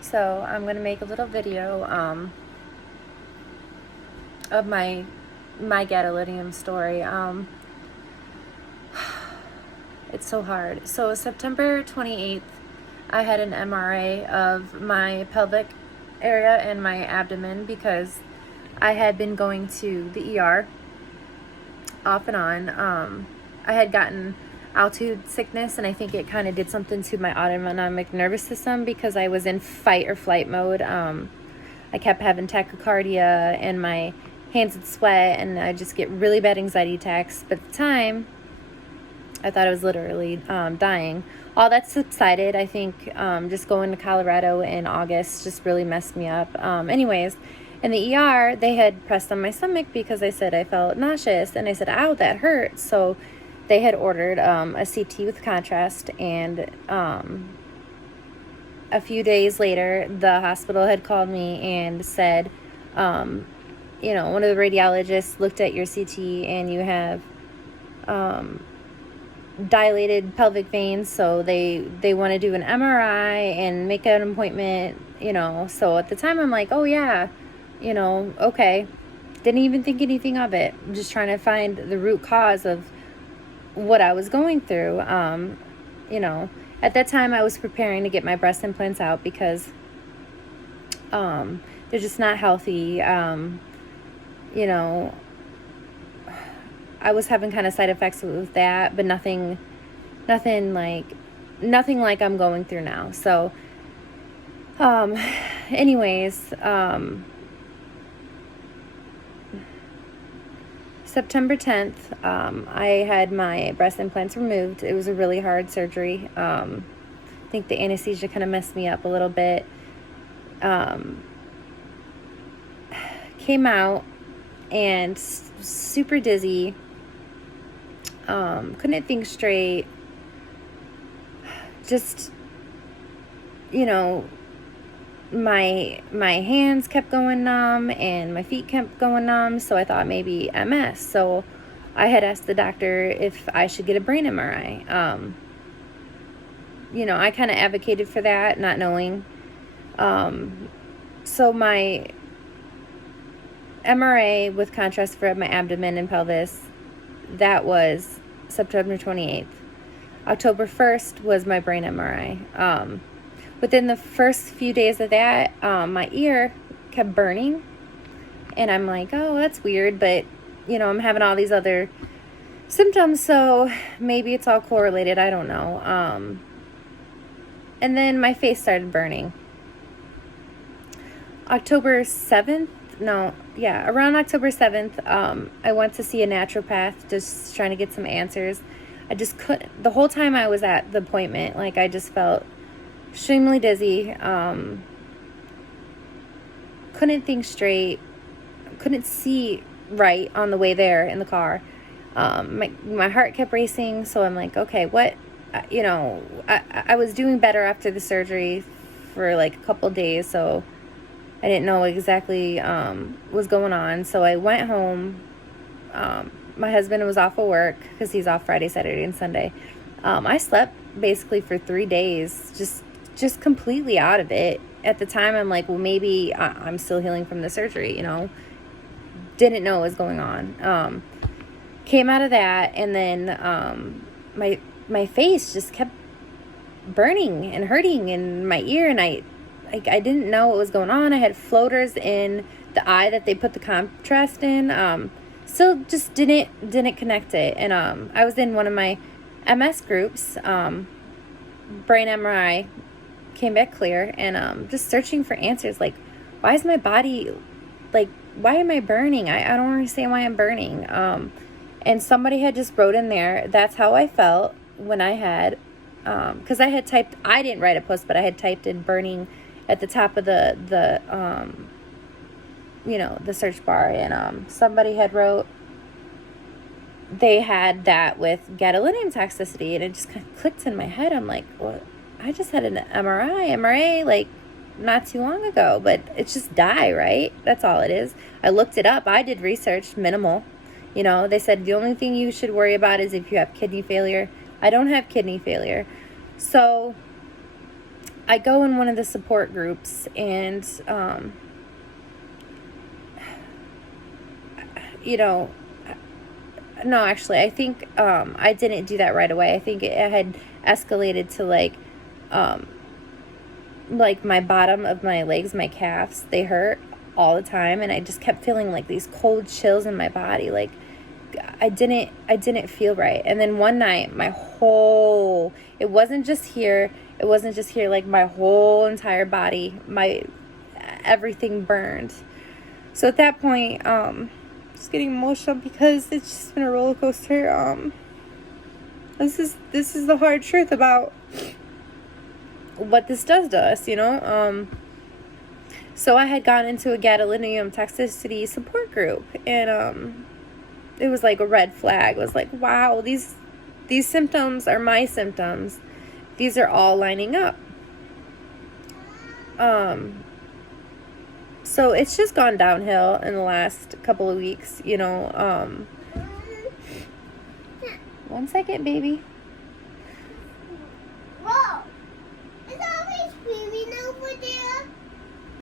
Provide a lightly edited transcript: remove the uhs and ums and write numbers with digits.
So I'm gonna make a little video of my gadolinium story. It's so hard. So September 28th, I had an MRI of my pelvic area and my abdomen because I had been going to the ER off and on. I had gotten altitude sickness, and I think it kind of did something to my autonomic nervous system because I was in fight or flight mode. I kept having tachycardia and my hands would sweat, and I just get really bad anxiety attacks. But at the time, I thought I was literally dying. All that subsided. I think just going to Colorado in August just really messed me up. Anyways, in the ER, they had pressed on my stomach because I said I felt nauseous, and I said, ow, that hurts. So they had ordered a CT with contrast, and a few days later, the hospital had called me and said, one of the radiologists looked at your CT and you have dilated pelvic veins, so they want to do an MRI and make an appointment, So at the time, I'm like, oh yeah, okay. Didn't even think anything of it. I'm just trying to find the root cause of what I was going through. At that time, I was preparing to get my breast implants out because they're just not healthy. I was having kind of side effects with that, but nothing like I'm going through now. So, anyways, September 10th, I had my breast implants removed. It was a really hard surgery. I think the anesthesia kind of messed me up a little bit. Came out and super dizzy. Couldn't think straight. Just, my hands kept going numb and my feet kept going numb, so I thought maybe MS. So I had asked the doctor if I should get a brain MRI. I kind of advocated for that, not knowing. So my MRI with contrast for my abdomen and pelvis, that was September 28th. October 1st was my brain MRI. Within the first few days of that, my ear kept burning. And I'm like, oh, that's weird. But, I'm having all these other symptoms, so maybe it's all correlated. I don't know. And then my face started burning. October 7th, around October 7th, I went to see a naturopath, just trying to get some answers. I just couldn't, the whole time I was at the appointment, I just felt extremely dizzy, couldn't think straight, couldn't see right on the way there in the car. My heart kept racing, so I'm like, okay, what, I was doing better after the surgery for a couple days, so I didn't know exactly what was going on. So I went home. My husband was off of work because he's off Friday, Saturday, and Sunday. I slept basically for 3 days, just completely out of it. At the time, I'm like, well, maybe I'm still healing from the surgery, Didn't know what was going on. Came out of that, and then my face just kept burning and hurting in my ear, and I didn't know what was going on. I had floaters in the eye that they put the contrast in. Still just didn't connect it. And I was in one of my MS groups. Brain MRI came back clear, and just searching for answers. Why is my body why am I burning? I don't understand why I'm burning. And somebody had just wrote in there, that's how I felt when I had, because I had typed, I didn't write a post, but I had typed in burning at the top of the search bar, and somebody had wrote they had that with gadolinium toxicity, and it just kind of clicked in my head. I'm like, well, I just had an MRA not too long ago, but it's just dye, right? That's all it is. I looked it up. I did research, minimal. They said the only thing you should worry about is if you have kidney failure. I don't have kidney failure. So I go in one of the support groups, and you know, no, actually, I think I didn't do that right away. I think it had escalated to like my bottom of my legs, my calves, they hurt all the time, and I just kept feeling like these cold chills in my body. Like I didn't feel right. And then one night, it wasn't just here, like my whole entire body, everything burned. So at that point, just getting emotional because it's just been a roller coaster. This is the hard truth about what this does to us, So I had gone into a gadolinium toxicity support group, and it was like a red flag. It was like, wow, these symptoms are my symptoms. These are all lining up. So it's just gone downhill in the last couple of weeks, 1 second, baby.